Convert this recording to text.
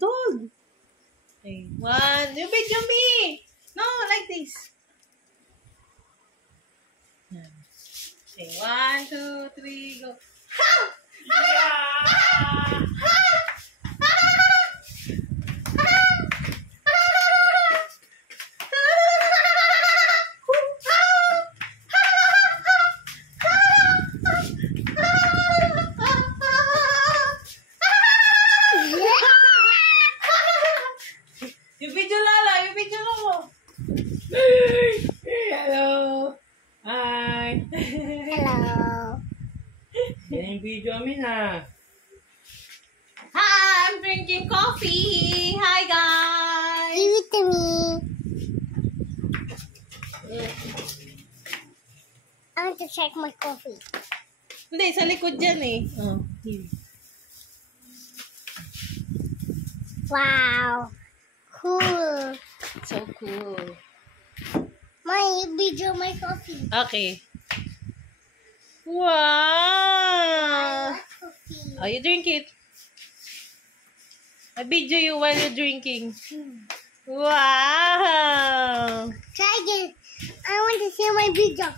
dog. Okay, one. You video me. No, like this. Okay, 1, 2, 3, go. Yung video Lala, yung video mo. Hello. Hi. Hello. Yan yung video amin ha. Hi, I'm drinking coffee. Hi, guys. Give it to me. I want to check my coffee. Hindi, sa likod dyan eh. Oh, here. Wow. Cool. So cool. My video, my coffee. Okay. Wow. Coffee. Oh, you drink it. I video you while you're drinking. Wow. Try again. I want to see my video.